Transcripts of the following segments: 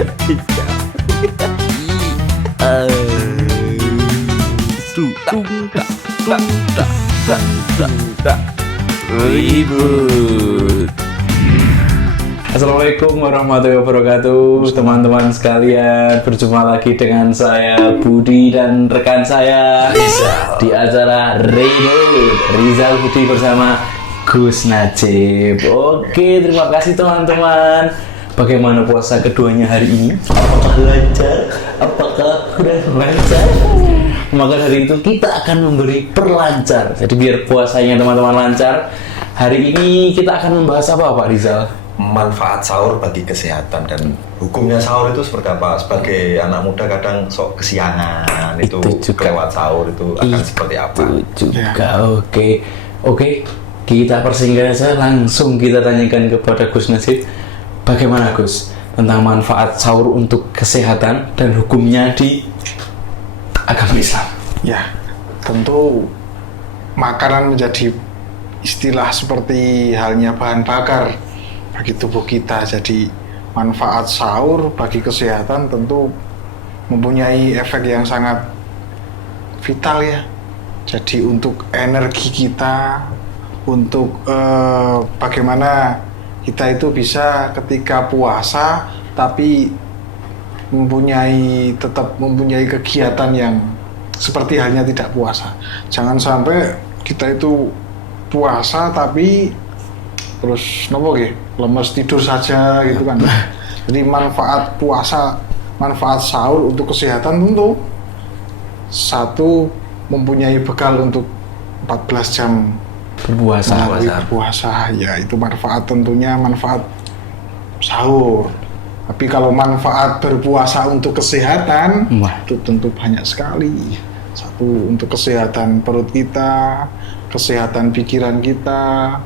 Ribut. Assalamualaikum warahmatullahi wabarakatuh, teman-teman sekalian. Berjumpa lagi dengan saya Budi dan rekan saya Rizal di acara Ribut. Rizal Budi bersama Gus Najib. Oke, terima kasih teman-teman. Bagaimana puasa keduanya hari ini? Apakah lancar? Apakah kurang lancar? Maka dari itu kita akan memberi perlancar. Jadi biar puasanya teman-teman lancar. Hari ini kita akan membahas apa Pak Rizal? Manfaat sahur bagi kesehatan dan hukumnya sahur itu seperti apa? Sebagai anak muda kadang sok kesiangan itu juga lewat sahur itu akan seperti apa? Itu juga Oke. Kita persingkat saja, langsung kita tanyakan kepada Gus Najib. Bagaimana Gus tentang manfaat sahur untuk kesehatan dan hukumnya di agama Islam? Ya, tentu makanan menjadi istilah seperti halnya bahan bakar bagi tubuh kita. Jadi manfaat sahur bagi kesehatan tentu mempunyai efek yang sangat vital ya. Jadi untuk energi kita, untuk bagaimana kita itu bisa ketika puasa tapi tetap mempunyai kegiatan yang seperti halnya tidak puasa. Jangan sampai kita itu puasa tapi terus lemes tidur saja gitu kan. Jadi manfaat puasa, manfaat sahur untuk kesehatan tentu satu, mempunyai bekal untuk 14 jam berpuasa. Ya itu manfaat, tentunya manfaat sahur. Tapi kalau manfaat berpuasa untuk kesehatan, itu tentu banyak sekali. Satu, untuk kesehatan perut kita, kesehatan pikiran kita,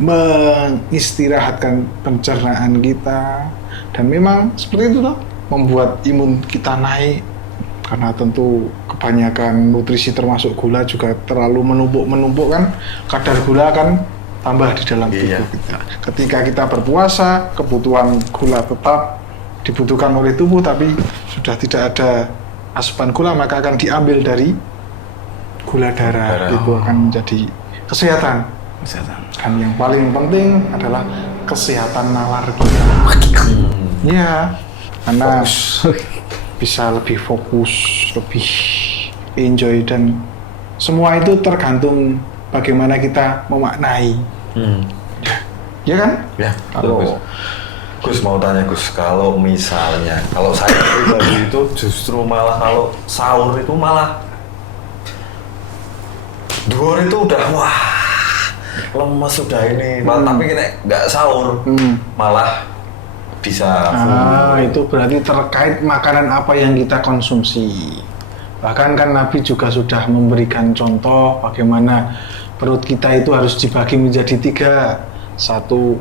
mengistirahatkan pencernaan kita, dan memang seperti itu toh, membuat imun kita naik. Karena tentu kebanyakan nutrisi termasuk gula juga terlalu menumpuk kan, kadar gula kan tambah di dalam tubuh kita. Ketika kita berpuasa, kebutuhan gula tetap dibutuhkan oleh tubuh, tapi sudah tidak ada asupan gula, maka akan diambil dari gula darah. Itu akan menjadi kesehatan. Dan yang paling penting adalah kesehatan nalar kita. Ya, karena bisa lebih fokus, lebih enjoy, dan semua itu tergantung bagaimana kita memaknai. Ya kan? Ya, kalau Gus mau tanya Gus, kalau misalnya, kalau saya pribadi itu justru malah kalau sahur itu malah duhur itu udah wah lemes sudah ini, malah tapi kita nggak sahur malah bisa itu berarti terkait makanan apa yang kita konsumsi. Bahkan kan Nabi juga sudah memberikan contoh bagaimana perut kita itu harus dibagi menjadi 3. Satu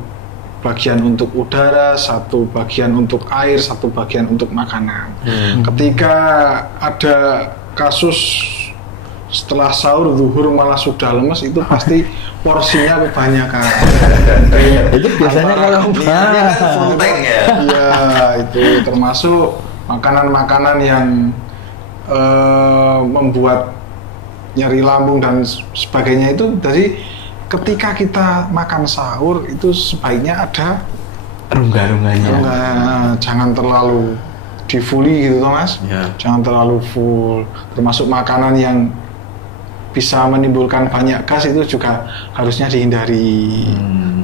bagian untuk udara, satu bagian untuk air, satu bagian untuk makanan. Ketika ada kasus setelah sahur zuhur malah sudah lemes, itu pasti porsinya kebanyakan. Itu biasanya kalau ya itu termasuk makanan-makanan yang membuat nyeri lambung dan sebagainya. Itu dari ketika kita makan sahur itu sebaiknya ada rongga-rongganya. Jangan terlalu di-fully gitu Mas. Jangan terlalu full. Termasuk makanan yang bisa menimbulkan banyak gas itu juga harusnya dihindari.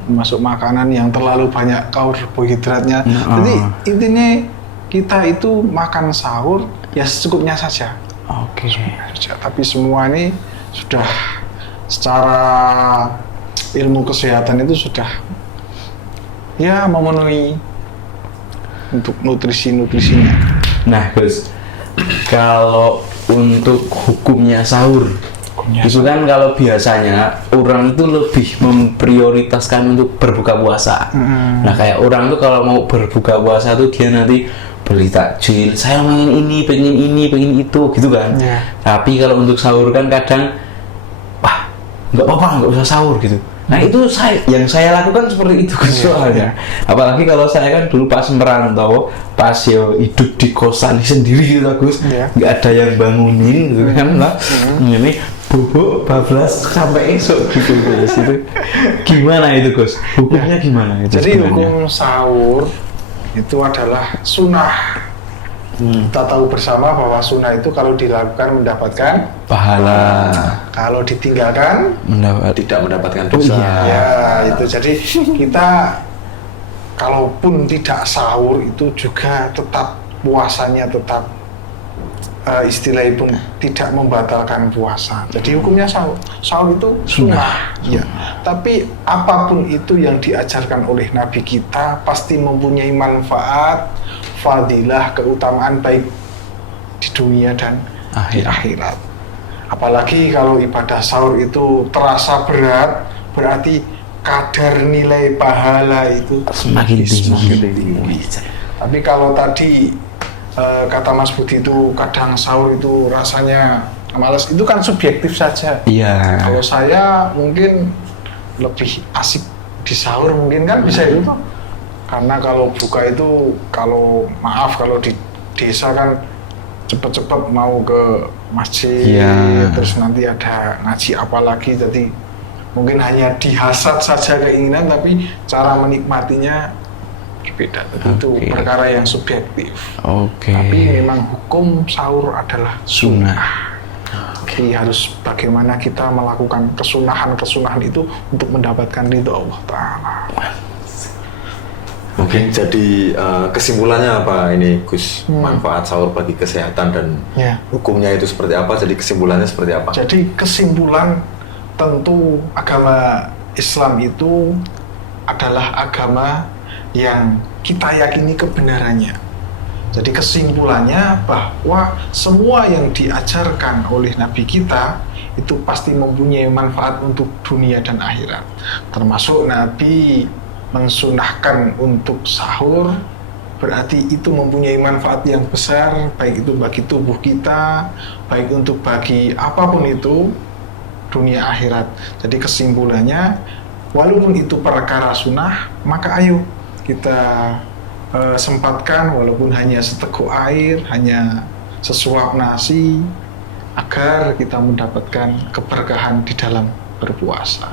Termasuk makanan yang terlalu banyak karbohidratnya. Jadi intinya kita itu makan sahur ya secukupnya saja. Tapi semua ini sudah secara ilmu kesehatan itu sudah ya memenuhi untuk nutrisinya. Nah Gus, kalau untuk hukumnya sahur itu kan kalau biasanya orang itu lebih memprioritaskan untuk berbuka puasa. Nah kayak orang tuh kalau mau berbuka puasa tuh dia nanti beli takjil, saya pengen ini, pengen itu gitu kan. Tapi kalau untuk sahur kan kadang nggak apa-apa, nggak usah sahur gitu. Nah itu yang saya lakukan seperti itu soalnya. Apalagi kalau saya kan dulu pas merantau, pas hidup di kosan sendiri gitu Gus, nggak ada yang bangunin gitu kan lah. Ini bubuk bablas sampai esok gitu Gus. Itu gimana itu Gus? Hukumnya gimana itu? Jadi hukum sahur itu adalah sunnah. Kita tahu bersama bahwa sunnah itu kalau dilakukan mendapatkan pahala, kalau ditinggalkan tidak mendapatkan dosa. Ya itu, jadi kita kalaupun tidak sahur itu juga tetap puasanya tetap istilahnya pun tidak membatalkan puasa. Jadi hukumnya sahur itu sunnah. Ya. Tapi apapun itu yang diajarkan oleh Nabi kita pasti mempunyai manfaat, fadilah, keutamaan baik di dunia dan di akhirat. Apalagi kalau ibadah sahur itu terasa berat, berarti kadar nilai pahala itu semakin tinggi. Tapi kalau tadi kata Mas Budi itu kadang sahur itu rasanya malas, itu kan subjektif saja. Iya. Kalau saya mungkin lebih asik di sahur mungkin kan bisa itu toh. Karena kalau buka itu, kalau di desa kan cepet-cepet mau ke masjid, terus nanti ada ngaji apalagi, jadi mungkin hanya dihasat saja keinginan, tapi cara menikmatinya berbeda. Itu perkara yang subjektif. Tapi memang hukum sahur adalah sunnah. Jadi harus bagaimana kita melakukan kesunahan itu untuk mendapatkan ridho Allah Ta'ala. Mungkin jadi kesimpulannya apa ini Gus? Manfaat sahur bagi kesehatan dan hukumnya itu seperti apa? Jadi kesimpulannya seperti apa? Jadi kesimpulan tentu agama Islam itu adalah agama yang kita yakini kebenarannya. Jadi kesimpulannya bahwa semua yang diajarkan oleh Nabi kita itu pasti mempunyai manfaat untuk dunia dan akhirat. Termasuk Nabi mensunahkan untuk sahur, berarti itu mempunyai manfaat yang besar, baik itu bagi tubuh kita, baik untuk bagi apapun itu, dunia akhirat. Jadi kesimpulannya, walaupun itu perkara sunnah, maka ayo kita sempatkan walaupun hanya seteguk air, hanya sesuap nasi, agar kita mendapatkan keberkahan di dalam berpuasa.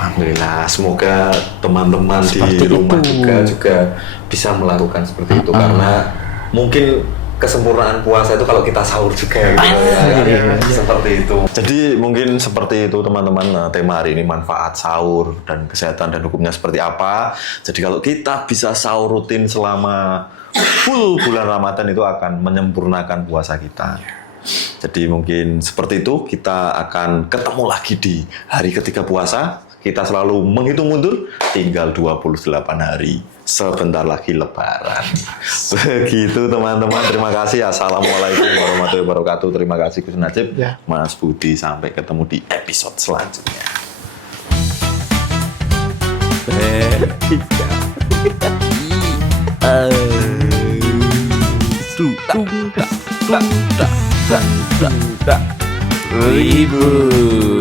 Alhamdulillah, semoga teman-teman di rumah juga bisa melakukan seperti itu, karena mungkin kesempurnaan puasa itu kalau kita sahur juga gitu seperti itu. Jadi mungkin seperti itu teman-teman, tema hari ini manfaat sahur dan kesehatan dan hukumnya seperti apa. Jadi kalau kita bisa sahur rutin selama full bulan Ramadan itu akan menyempurnakan puasa kita. Jadi mungkin seperti itu, kita akan ketemu lagi di hari ketiga puasa. Kita selalu menghitung mundur, tinggal 28 hari. Sebentar lagi lebaran. Begitu teman-teman, terima kasih. Assalamualaikum warahmatullahi wabarakatuh. Terima kasih Gus Najib, Mas Budi. Sampai ketemu di episode selanjutnya. Ribut.